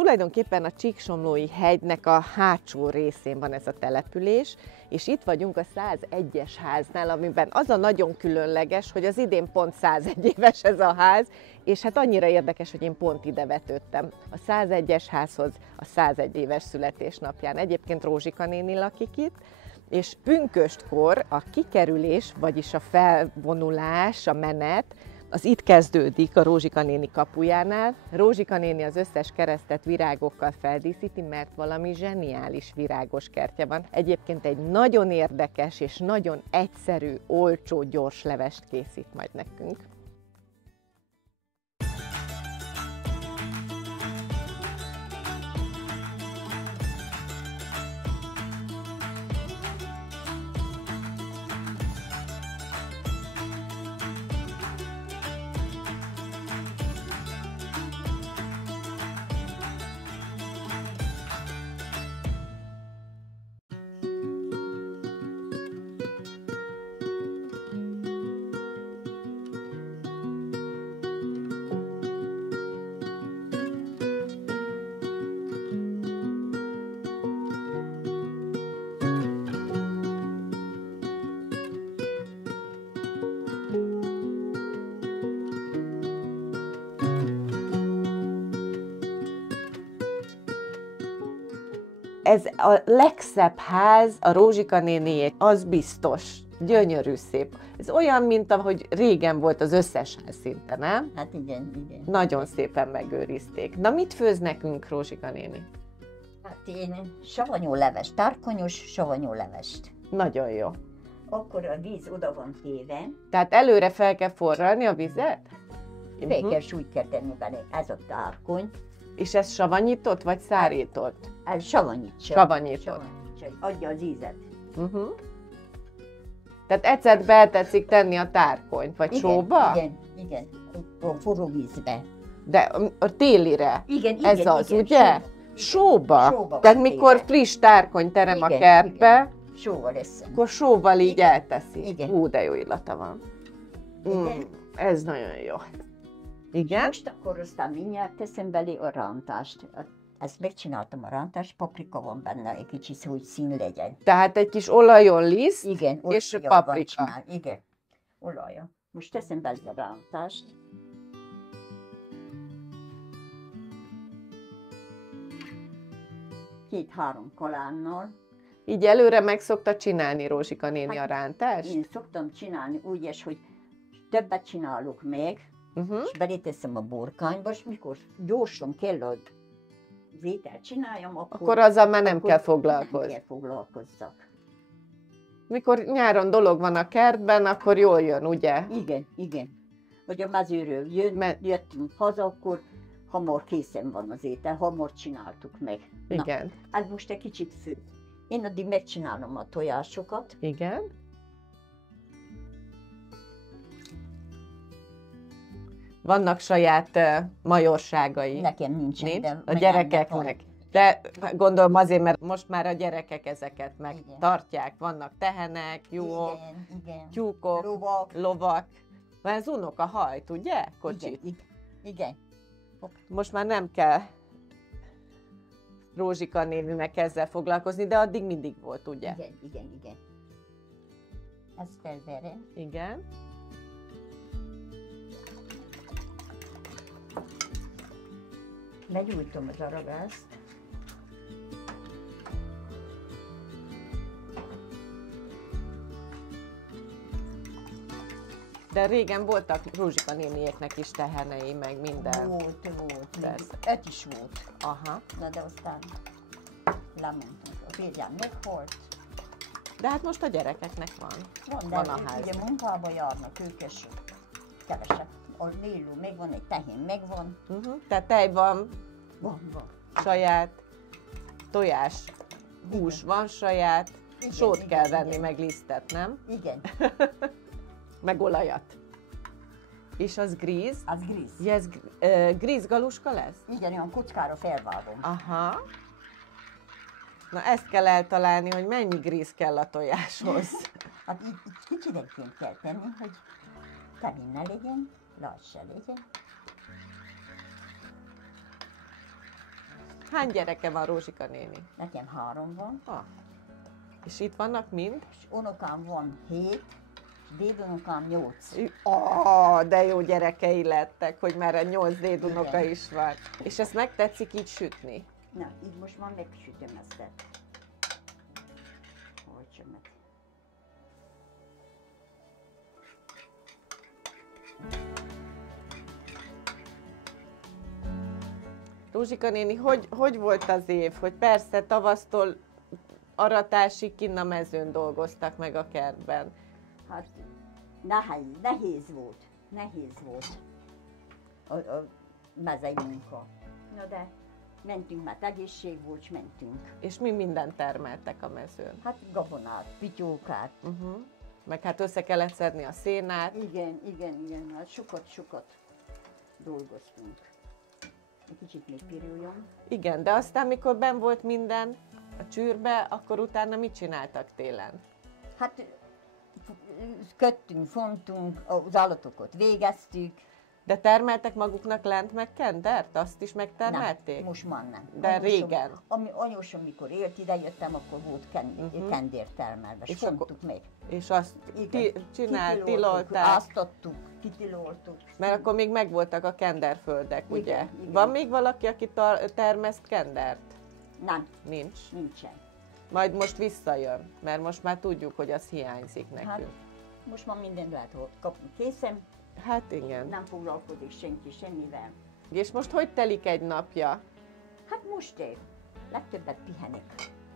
Tulajdonképpen a Csíksomlói hegynek a hátsó részén van ez a település, és itt vagyunk a 101-es háznál, amiben az a nagyon különleges, hogy az idén pont 101 éves ez a ház, és hát annyira érdekes, hogy én pont ide vetődtem a 101-es házhoz a 101 éves születésnapján. Egyébként Rózsika néni lakik itt, és pünköstkor a kikerülés, vagyis a felvonulás, a menet, az itt kezdődik a Rózsika néni kapujánál. Rózsika néni az összes keresztet virágokkal feldíszíti, mert valami zseniális virágos kertje van. Egyébként egy nagyon érdekes és nagyon egyszerű, olcsó, gyors levest készít majd nekünk. Ez a legszebb ház, a Rózsika nénié, az biztos. Gyönyörű szép. Ez olyan, mint ahogy régen volt az összes ház szinte, nem? Hát igen, igen. Nagyon szépen megőrizték. Na, mit főz nekünk, Rózsika néni? Hát én savanyú leves, tarkonyos savanyú levest. Nagyon jó. Akkor a víz oda van téve. Tehát előre fel kell forralni a vizet? Fel kell, súlyt kell tenni bele, ez a tarkony. És ez savanyított vagy szárított? Ez savanyítsa. Savanyított. Adja az ízet. Tehát ecetbe tetszik tenni a tárkonyt, vagy Igen, sóba? Igen, igen. A forró vízbe. De a télire? Igen, ez igen, az, igen, ugye? Sóba? Sóba Tehát van mikor téve. friss tárkony terem a Igen, kertbe, igen. Sóval eszem. akkor sóval így Igen, elteszi. igen. Hú, de jó illata van. Igen. Ez nagyon jó. Igen? Most akkor aztán mindjárt teszem belé a rántást. Ezt megcsináltam a rántást, paprika van benne, egy kicsit, hogy szín legyen. Tehát egy kis olajon liszt, Igen, és olaja van paprika. csinál. Igen, olaja. Most teszem belé a rántást. Két-három kalánnal. Így előre meg szokta csinálni Rózsika néni a Hát, rántást? Én szoktam csinálni úgy, hogy többet csinálok meg, és beléteszem a borkányba, és mikor gyorsan kell az ételt csináljam, Akkor azzal már nem akkor kell Nem foglalkozni. kell foglalkozzak. Mikor nyáron dolog van a kertben, akkor jól jön, ugye? Igen, igen. Vagy a mezőről jöttünk haza, akkor hamar készen van az étel, hamar csináltuk meg. Igen. Na, ez most egy kicsit fő. Én addig megcsinálom a tojásokat. Igen. Vannak saját majorságai. Nekem nincsen, Nincs? de A anyámnak gyerekeknek. van. De gondolom azért, mert most már a gyerekek ezeket Igen. megtartják. Vannak tehenek, juhok, Igen, igen. tyúkok, lovak. Van ez unoka hajt, ugye? Kocsit. Igen, igen. Most már nem kell Rózsika néninek ezzel foglalkozni, de addig mindig volt, ugye? Igen, igen, igen. Ezt felverem. Igen. Begyújtom az aragást. De régen voltak Rózsika néniéknek is tehenei, meg minden. Volt. Persze. Öt is volt. Aha. Na de aztán lementünk. A férjem meghalt. De hát most a gyerekeknek van. De Van a ők házban. ugye munkába járnak, ők is kevesebb. A léló megvan, egy tehén megvan. Tehát tej van, Van. saját, tojás, hús van saját, Igen, sót igen, kell venni, igen. meg lisztet, nem? Igen, Meg olajat. És az gríz? az gríz. Ja, ez gríz galuska lesz? Igen, olyan kockára felvágom. Aha. Na ezt kell eltalálni, hogy mennyi gríz kell a tojáshoz. Hát így kicsidenként kell tenni, hogy kemény ne legyen, lass se legyen. Hány gyereke van Rózsika néni? Nekem 3 van, És itt vannak mind? és unokám van 7, és dédunokám 8. De jó gyerekei lettek, hogy már 8 dédunoka is van. És ezt megtetszik így sütni? Na, így most már megsütöm ezt. Hajtsamat. Rózsika néni, hogy volt az év? Hogy persze tavasztól aratásig kinn a mezőn dolgoztak meg a kertben. Hát nehéz volt a mezei munka. Na de mentünk, mert egészség volt, és mentünk. És mi mindent termeltek a mezőn? Hát gabonát, pityókát. Meg hát össze kellett szedni a szénát. Igen, hát sokat dolgoztunk. Egy kicsit még piruljon. Igen, de aztán mikor benn volt minden a csűrbe, akkor utána mit csináltak télen? Hát köttünk, fontunk, az állatokat végeztük. De termeltek maguknak lent meg kendert? Azt is megtermelték? Nem, most már nem. De anyósom, régen? Anyósom, mikor élt, ide jöttem, akkor volt kendér termelve, és fontuk meg. És azt tilolták? Áztattuk, kitiloltuk. Mert akkor még megvoltak a kenderföldek, ugye? Igen. Van még valaki, aki termeszt kendert? Nem. Nincsen. Majd most visszajön, mert most már tudjuk, hogy az hiányzik nekünk. Hát, most már mindent lehet kapni készen. Hát igen. Nem foglalkozik senki semmivel. És most hogy telik egy napja? Hát most legtöbbet pihenek,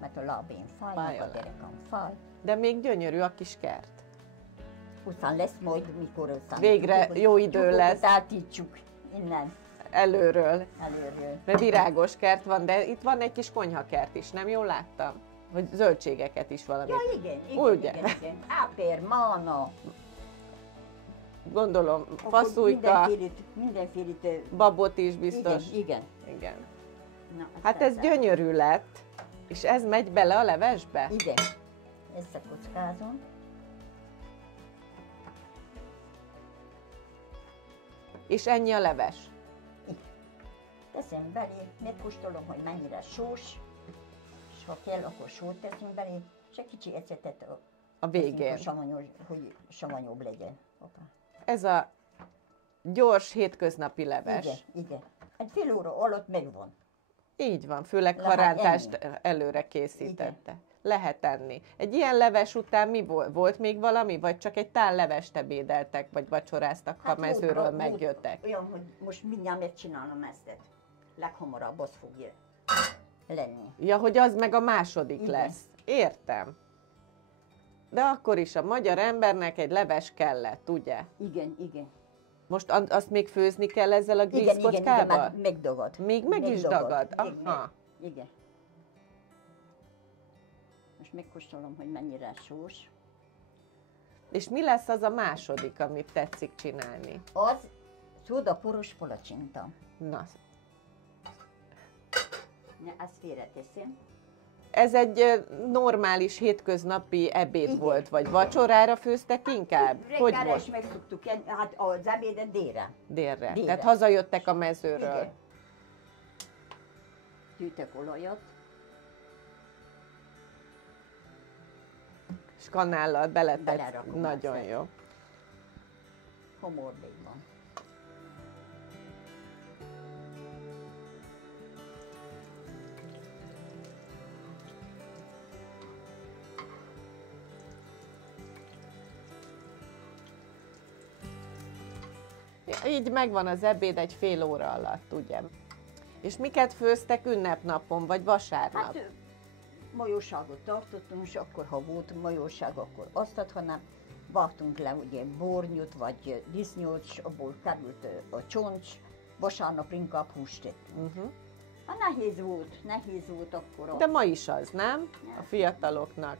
mert a lábén fáj, a derekam fáj. De még gyönyörű a kis kert. Után lesz majd, mikor aztán... Végre jó idő lesz. Átítsuk innen. Előről. Mert virágos kert van, de itt van egy kis konyhakert is, nem jól láttam? Vagy zöldségeket is valami. Ja, igen. Igen. Áper, mána. Gondolom, faszújka, mindenfélét, babot is biztos. Igen. Na, hát ez gyönyörű lett. És ez megy bele a levesbe? Igen. Összekockázom. És ennyi a leves? Teszem belé, megkóstolom, hogy mennyire sós, és ha kell, akkor sót teszünk belé, és egy kicsi ecetet a végén, hogy savanyúbb legyen. Opa. Ez a gyors hétköznapi leves. Igen. Egy fél óra alatt megvan. Így van, főleg ha rántást előre készítette. Igen. Lehet enni. Egy ilyen leves után mi volt? Volt még valami? Vagy csak egy tál levest ebédeltek, vagy vacsoráztak, ha mezőről megjöttek? Olyan, hogy most mindjárt megcsinálom ezt. Leghamarabb az fogja lenni. Ja, hogy az meg a második lesz. Értem. De akkor is a magyar embernek egy leves kellett, ugye? Igen. Most azt még főzni kell ezzel a grízkockával? Igen, megdagad. Még meg is dagad? Aha. Igen. Most megkóstolom, hogy mennyire sós. És mi lesz az a második, amit tetszik csinálni? Az szódaporos palacsinta. Na. Ezt félreteszem. Ez egy normális hétköznapi ebéd volt, vagy vacsorára főztek inkább? Reggelre is megszoktuk, hát az ebédet délre. Tehát hazajöttek a mezőről. Igen. Tűtek olajat. És kanállal Belerakom. Nagyon jó. Homorbékban. Így megvan az ebéd egy fél óra alatt, ugye? És miket főztek ünnepnapon, vagy vasárnap? Hát majóságot tartottunk, és akkor, ha volt majóság, akkor azt, ha nem, vágtunk le ugye bornyút, vagy disznót, és abból került a csonts, vasárnap inkább húst tettünk. Hát nehéz volt akkor. De ma is az, nem? A fiataloknak.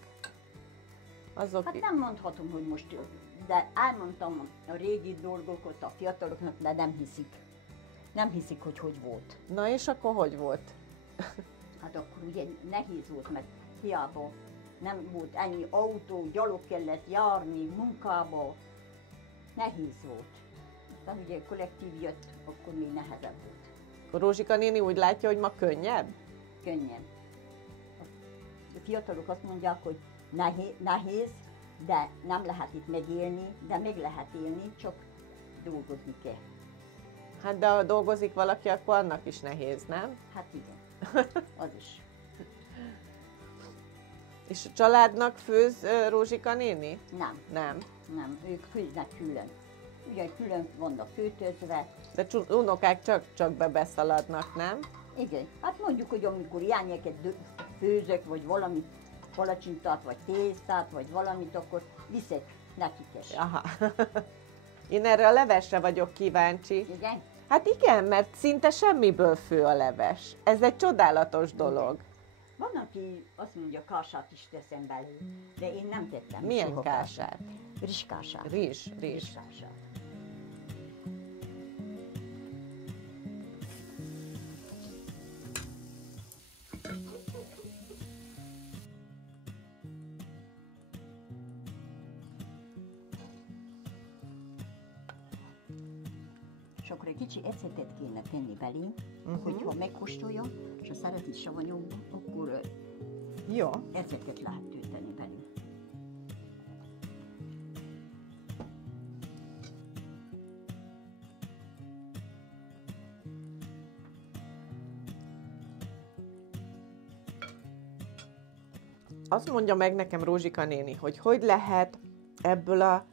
Hát nem mondhatom, hogy most, de elmondtam a régi dolgokat a fiataloknak, de nem hiszik. Nem hiszik, hogy volt. Na és akkor hogy volt? Hát akkor ugye nehéz volt, mert hiába nem volt ennyi autó, gyalog kellett járni munkába. Nehéz volt. Aztán ugye kollektív jött, akkor még nehezebb volt. Rózsika néni úgy látja, hogy ma könnyebb? Könnyen. A fiatalok azt mondják, hogy nehéz, de nem lehet itt megélni, de meg lehet élni, csak dolgozni kell. Hát de ha dolgozik valaki, akkor annak is nehéz, nem? Hát igen, az is. És a családnak főz Rózsika néni? Nem, Nem. nem, ők főznek külön. Ugye külön vannak főtözve. De unokák csak beszaladnak, nem? Igen, hát mondjuk, hogy amikor ilyeneket főzök, vagy valamit, palacsintát, vagy tésztát, vagy valamit, akkor viszek nekik is. Aha. Én erre a levesre vagyok kíváncsi. Igen? Hát igen, mert szinte semmiből fő a leves. Ez egy csodálatos dolog. Van, aki azt mondja, kását is teszem belül, de én nem tettem. Milyen soha kását? Rizskását. Rizs. Rizskását. És akkor egy kicsi ecetet kéne tenni belé, hogyha megkóstolja, és ha szereti savanyú, akkor Jó. ecetet lehet tölteni belé. Azt mondja meg nekem Rózsika néni, hogy lehet ebből a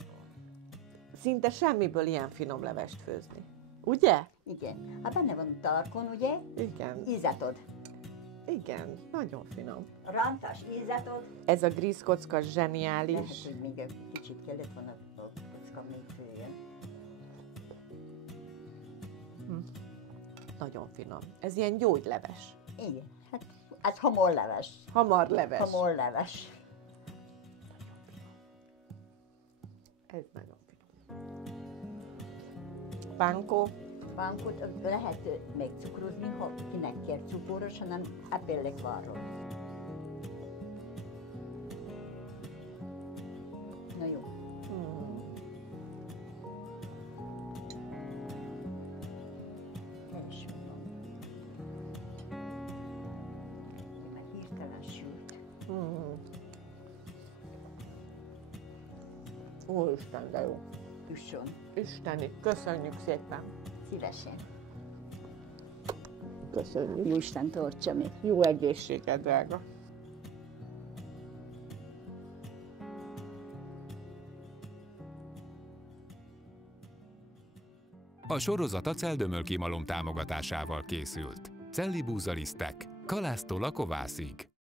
szinte semmiből ilyen finom levest főzni. Ugye? Igen. Hát benne van tarkon, ugye? Igen. Ízet ad. Igen, nagyon finom. A rántás ízet ad. Ez a grízkocka zseniális. Lehet, hogy még egy kicsit kellett volna a kocka még főjön. Nagyon finom. Ez ilyen gyógyleves. Igen. Hát ez hamorleves. Hamarleves. Hamorleves. Ez nagyon finom. Pánkó. Pánkot lehet megcukrozni, ha kinek kell cukoros, hanem epellekvárról. Na jó. Ez van. Mert hirtelen sült. Úristen, de jó. Üssön. Isteni, köszönjük szépen. Szívesen. Köszönjük. Jó Isten tartsa még. Jó egészséget, drága. A sorozat a Celldömölki Malom támogatásával készült. Celli búzalisztek, kalásztól a kovászig.